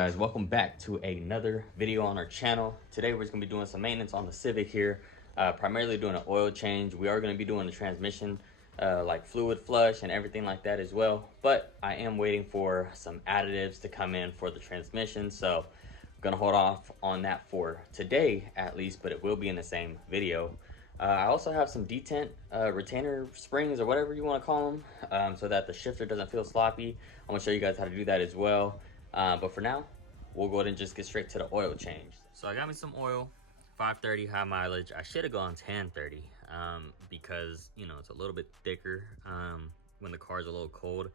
guys, welcome back to another video on our channel. Today we're just gonna be doing some maintenance on the Civic here, primarily doing an oil change. We are gonna be doing the transmission like fluid flush and everything like that as well, but I am waiting for some additives to come in for the transmission, so I'm gonna hold off on that for today at least, but it will be in the same video. I also have some detent retainer springs or whatever you want to call them, so that the shifter doesn't feel sloppy. I'm gonna show you guys how to do that as well. But for now, we'll go ahead and just get straight to the oil change. So I got me some oil, 530 high mileage. I should have gone 1030 because, you know, it's a little bit thicker when the car's a little cold,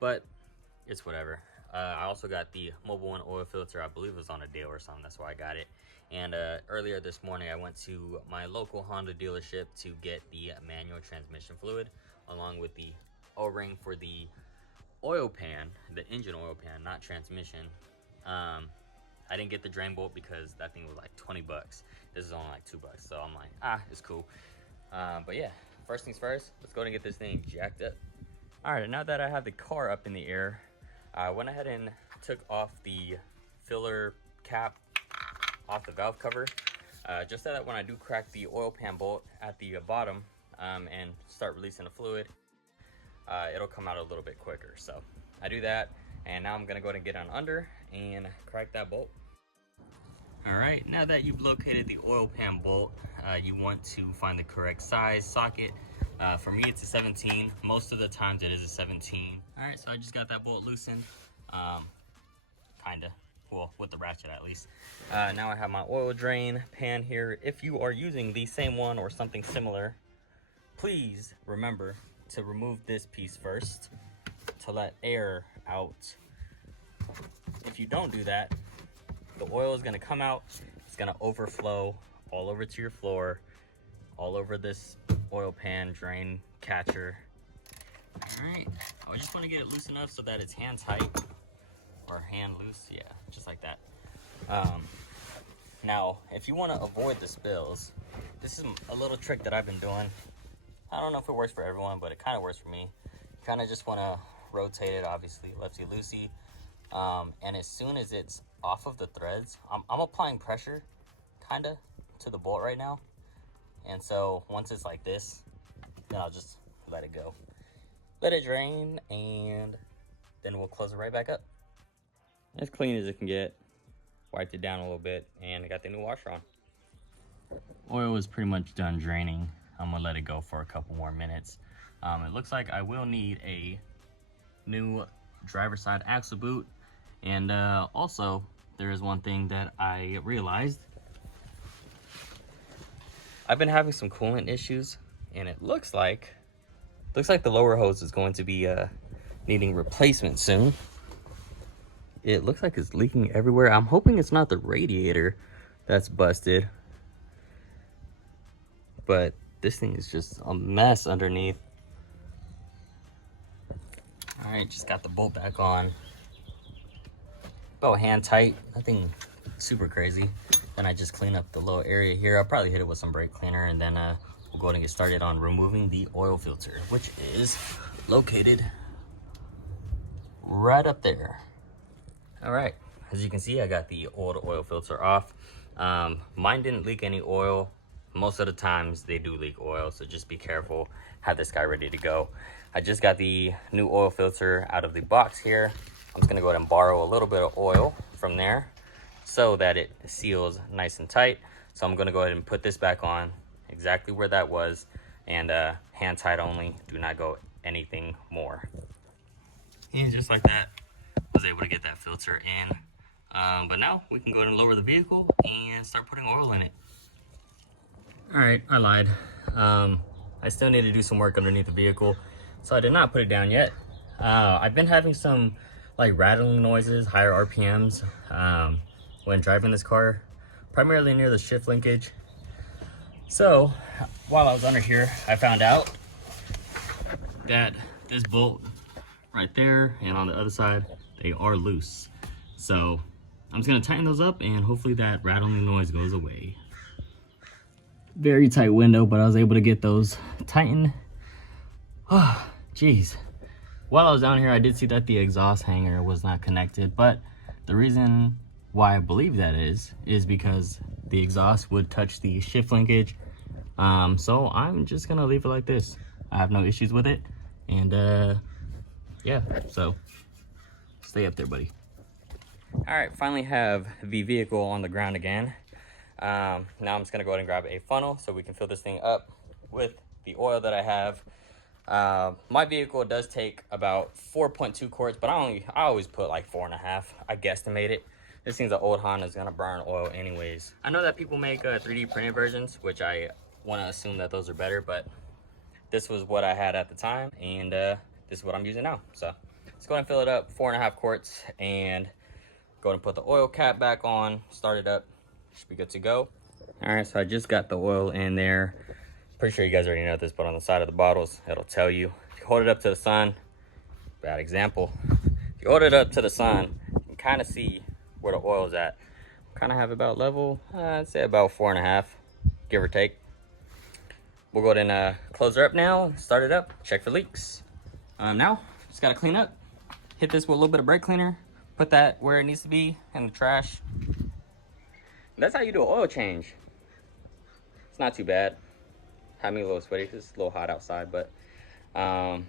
but it's whatever. I also got the Mobile One oil filter. I believe it was on a deal or something, that's why I got it. And earlier this morning, I went to my local Honda dealership to get the manual transmission fluid, along with the O-ring for the oil pan, the engine oil pan, not transmission. I didn't get the drain bolt because that thing was like 20 bucks. This is only like $2, so I'm like, it's cool. But yeah, first things first, let's go and get this thing jacked up. All right, now that I have the car up in the air, I went ahead and took off the filler cap off the valve cover, just so that when I do crack the oil pan bolt at the bottom and start releasing the fluid, it'll come out a little bit quicker. So I do that, and now I'm gonna go ahead and get on under and crack that bolt. All right, now that you've located the oil pan bolt, you want to find the correct size socket. For me, it's a 17. Most of the times it is a 17. All right, so I just got that bolt loosened, kinda. Well, with the ratchet at least. Now I have my oil drain pan here. If you are using the same one or something similar, please remember to remove this piece first to let air out. If you don't do that, the oil is gonna come out, it's gonna overflow all over to your floor, all over this oil pan drain catcher. All right, I just wanna get it loose enough so that it's hand tight. Or hand loose, yeah, just like that. Now, if you want to avoid the spills, this is a little trick that I've been doing. I don't know if it works for everyone, but it kind of works for me. You kind of just want to rotate it, obviously, lefty-loosey. And as soon as it's off of the threads, I'm applying pressure, kind of, to the bolt right now. And so once it's like this, then I'll just let it go. Let it drain, and then we'll close it right back up. As clean as it can get. Wiped it down a little bit, and I got the new washer on. Oil is pretty much done draining. I'm gonna let it go for a couple more minutes. It looks like I will need a new driver's side axle boot, and also there is one thing that I realized. I've been having some coolant issues, and it looks like the lower hose is going to be needing replacement soon. It looks like it's leaking everywhere. I'm hoping it's not the radiator that's busted, but this thing is just a mess underneath. All right, just got the bolt back on. About hand tight, nothing super crazy. Then I just clean up the little area here. I'll probably hit it with some brake cleaner, and then we'll go ahead and get started on removing the oil filter, which is located right up there. All right, as you can see, I got the old oil filter off. Mine didn't leak any oil. Most of the times they do leak oil, so just be careful. Have this guy ready to go. I just got the new oil filter out of the box here. I'm just gonna go ahead and borrow a little bit of oil from there so that it seals nice and tight. So I'm gonna go ahead and put this back on exactly where that was, and hand tight only, do not go anything more. And just like that, was able to get that filter in, but now we can go ahead and lower the vehicle and start putting oil in it. All right, I lied. I still need to do some work underneath the vehicle, so I did not put it down yet. I've been having some like rattling noises, higher RPMs when driving this car, primarily near the shift linkage. So while I was under here, I found out that this bolt right there and on the other side, they are loose. So I'm just gonna tighten those up, and hopefully that rattling noise goes away. Very tight window, but I was able to get those tightened. Oh, geez. While I was down here, I did see that the exhaust hanger was not connected, but The reason why I believe that is because the exhaust would touch the shift linkage. So I'm just gonna leave it like this. I have no issues with it, and yeah, so stay up there, buddy. All right, finally have the vehicle on the ground again. Now I'm just gonna go ahead and grab a funnel so we can fill this thing up with the oil that I have. My vehicle does take about 4.2 quarts, but I always put like 4.5. I guesstimate it. This thing's an old Honda, is gonna burn oil anyways. I know that people make 3D printed versions, which I want to assume that those are better, but this was what I had at the time, and this is what I'm using now. So let's go ahead and fill it up, 4.5 quarts, and go ahead and put the oil cap back on, start it up, should be good to go. All right, so I just got the oil in there. Pretty sure you guys already know this, but on the side of the bottles, it'll tell you. If you hold it up to the sun, bad example. If you hold it up to the sun, you can kind of see where the oil is at. Kind of have about level, I'd say about 4.5, give or take. We'll go ahead and close her up now, start it up, check for leaks. Now, just gotta clean up. Hit this with a little bit of brake cleaner, put that where it needs to be, in the trash. That's how you do an oil change. It's not too bad. Had me a little sweaty because it's a little hot outside, but I'm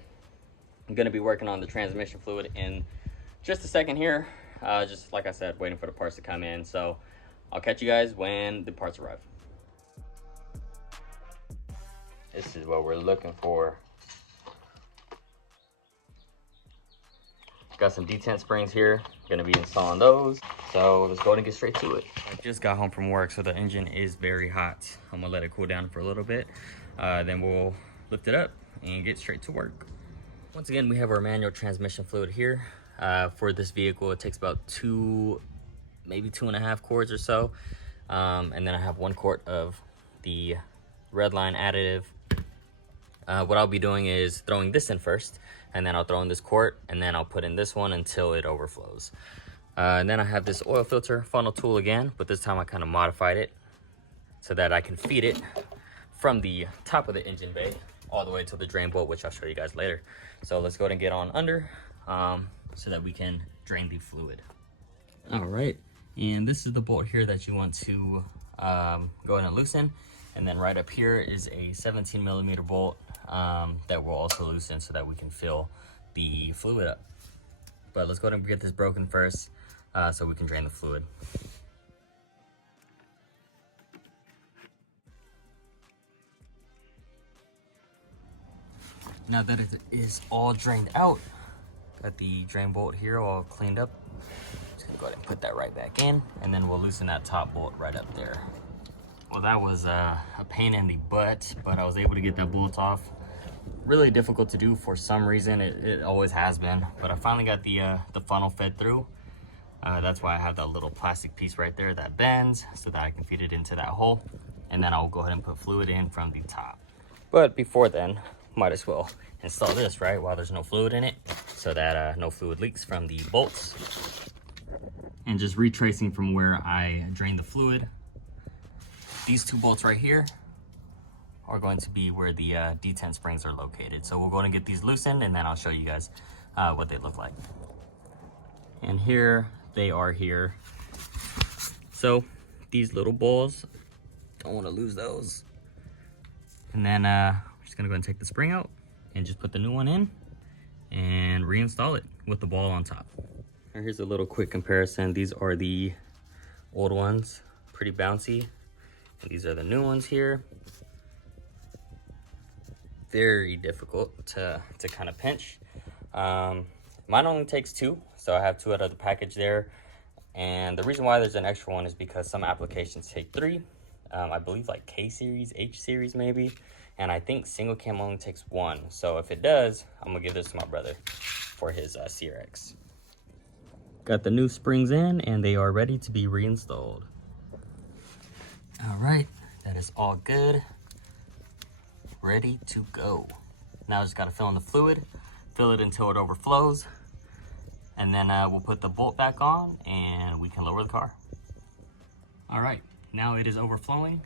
gonna be working on the transmission fluid in just a second here. Just like I said, waiting for the parts to come in. So I'll catch you guys when the parts arrive. This is what we're looking for. Got some detent springs here. Gonna be installing those. So let's go ahead and get straight to it. I just got home from work, so the engine is very hot. I'm gonna let it cool down for a little bit. Then we'll lift it up and get straight to work. Once again, we have our manual transmission fluid here. For this vehicle, it takes about maybe 2.5 quarts or so. And then I have 1 quart of the red line additive. What I'll be doing is throwing this in first, and then I'll throw in this quart, and then I'll put in this one until it overflows. And then I have this oil filter funnel tool again, but this time I kind of modified it so that I can feed it from the top of the engine bay all the way to the drain bolt, which I'll show you guys later. So let's go ahead and get on under so that we can drain the fluid. All right, and this is the bolt here that you want to go ahead and loosen. And then right up here is a 17mm bolt that we'll also loosen so that we can fill the fluid up. But let's go ahead and get this broken first so we can drain the fluid. Now that it is all drained out, got the drain bolt here all cleaned up. Just gonna go ahead and put that right back in, and then we'll loosen that top bolt right up there. Well, that was a pain in the butt, but I was able to get that bolt off. Really difficult to do for some reason. It always has been, but I finally got the funnel fed through. That's why I have that little plastic piece right there that bends so that I can feed it into that hole. And then I'll go ahead and put fluid in from the top. But before then, might as well install this, right, while there's no fluid in it, so that no fluid leaks from the bolts. And just retracing from where I drained the fluid, these 2 bolts right here are going to be where the detent springs are located. So we'll go ahead and get these loosened, and then I'll show you guys what they look like. And here they are here. So these little balls, don't want to lose those. And then we're just gonna go ahead and take the spring out and just put the new one in and reinstall it with the ball on top. And here's a little quick comparison. These are the old ones, pretty bouncy. And these are the new ones here. Very difficult to kind of pinch. Mine only takes 2, so I have 2 out of the package there. And the reason why there's an extra one is because some applications take 3. I believe like K series, H series maybe. And I think single cam only takes 1. So if it does, I'm gonna give this to my brother for his CRX. Got the new springs in, and they are ready to be reinstalled. All right, that is all good. Ready to go. Now I just gotta fill in the fluid, fill it until it overflows, and then we'll put the bolt back on and we can lower the car. All right, now it is overflowing.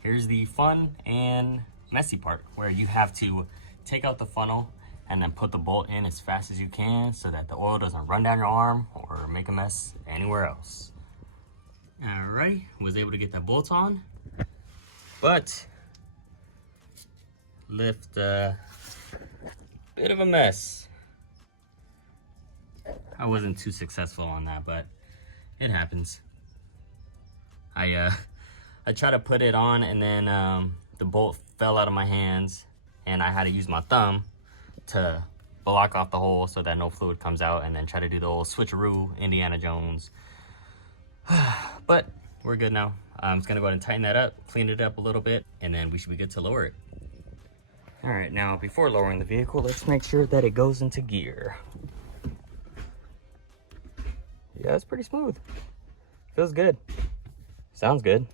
Here's the fun and messy part where you have to take out the funnel and then put the bolt in as fast as you can so that the oil doesn't run down your arm or make a mess anywhere else. Alrighty, was able to get that bolt on, but left a bit of a mess. I wasn't too successful on that, but it happens. I tried to put it on, and then the bolt fell out of my hands, and I had to use my thumb to block off the hole so that no fluid comes out, and then try to do the old switcheroo Indiana Jones. But we're good now. I'm just gonna go ahead and tighten that up, clean it up a little bit, and then we should be good to lower it. All right, now before lowering the vehicle, let's make sure that it goes into gear. Yeah, it's pretty smooth. Feels good. Sounds good.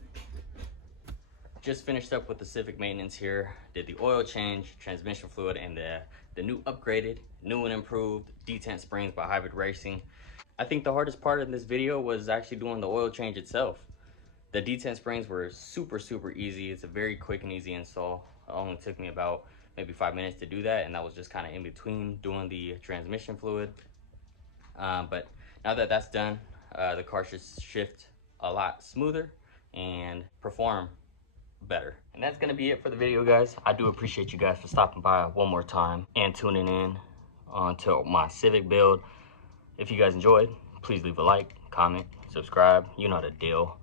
Just finished up with the Civic maintenance here. Did the oil change, transmission fluid, and the new upgraded, new and improved detent springs by Hybrid Racing. I think the hardest part in this video was actually doing the oil change itself. The detent springs were super easy. It's a very quick and easy install. It only took me about maybe 5 minutes to do that, and that was just kind of in between doing the transmission fluid. But now that that's done, the car should shift a lot smoother and perform better. And that's gonna be it for the video, guys. I do appreciate you guys for stopping by one more time and tuning in onto my Civic build. If you guys enjoyed, please leave a like, comment, subscribe. You know the deal.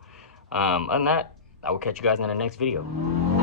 Other than that, I will catch you guys in the next video.